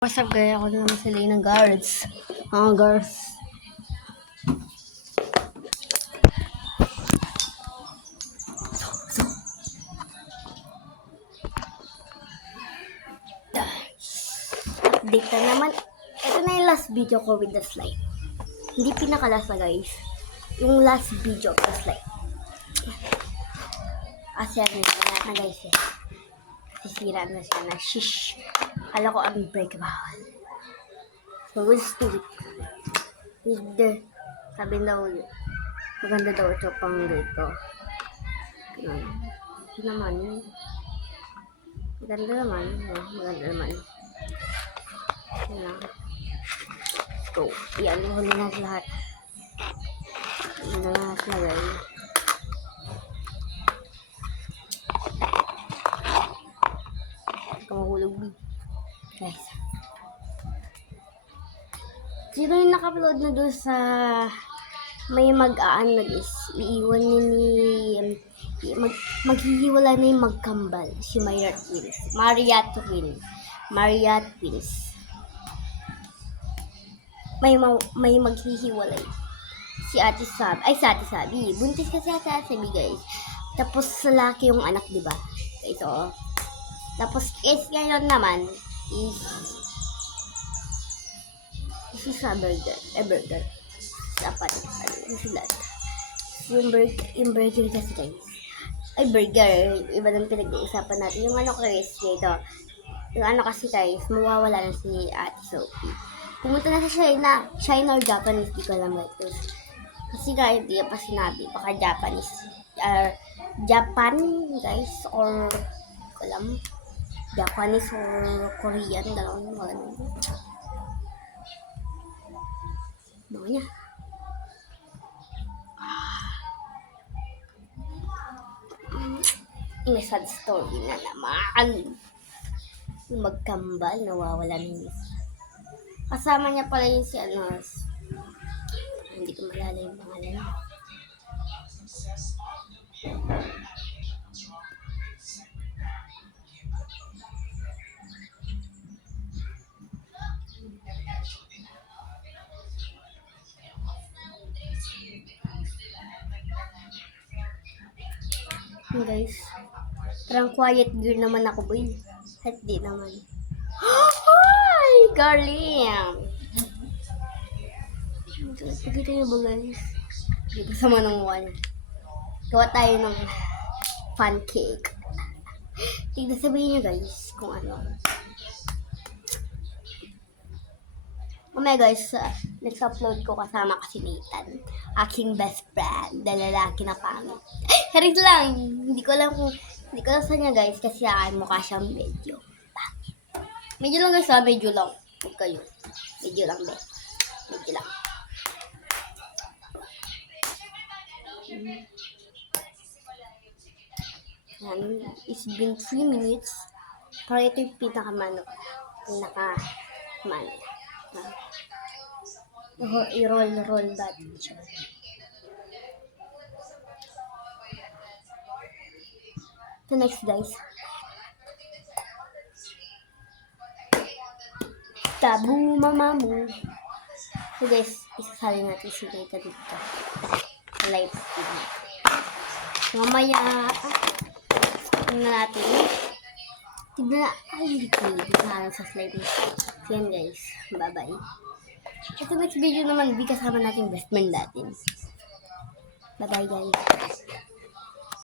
What's up guys? Ako naman sila ng guards. Guards. Update na naman. Ito na yung last video ko with the slide. Hindi pinaka-last na guys. Yung last video of the slide. Kasi wala na guys eh. Sisira na siya na. Shish. Kala ko unbreakable. So we'll do it. With the, sabi daw, maganda daw ito pang dito. Ito naman. Maganda naman. Maganda naman. Yan. So, yan. Huli na lahat. Yan na lahat na guys. Kamahulog guys. Sino yung naka-upload na doon sa may mag-aanag is iiwan niya ni maghihiwala na yung magkambal si Maria Twins. May maghihiwalay si Ate Sabi. Buntis kasi Ate Sabi guys. Tapos lalaki yung anak, di ba? Ito. Tapos case ngayon naman is sa burger. Dapat, sila. Yung burger kasi guys. Ay, burger. Iba nang pinag-uusapan natin. Yung ano guys, ito. Yung ano kasi guys, mawawala na si Ate Sophie. Pumunta na sa China or Japanese, di ko alam ito. Kasi guys, di pa sinabi. Baka Japanese. Japan, guys, or, di ko alam. Japanese or Korean, dalawang mga ano niya. May sad story na naman. Yung magkambal, nawawala niya. Kasama niya pala yung si hindi ko malala yung pangalan. Guys, parang quiet girl naman ako boy. At di naman. Hi, darling! Pagkita niyo ba guys? Hindi ko sama ng mukha niya. Gawa tayo ng pancake. Tignan sabihin niyo guys kung ano. Guys, next upload ko kasama kasi Nathan, aking best friend, na lalaki na pangit. Charis lang, hindi ko lang sa niya guys, kasi mukha siyang medyo pangit. Medyo lang guys, medyo lang. Huwag kayo. Medyo lang be. Medyo lang. Yan, it's been 3 minutes. Para ito yung pinaka-mano. I-roll that. So next guys. Tabu mamamu. So guys, isasali natin si Neta dito. Live stream. Mamaya, tingnan natin. Hindi ko sa slide mo. So yan guys, bye-bye. Ito next video naman, kasama natin best friend natin. Bye-bye guys.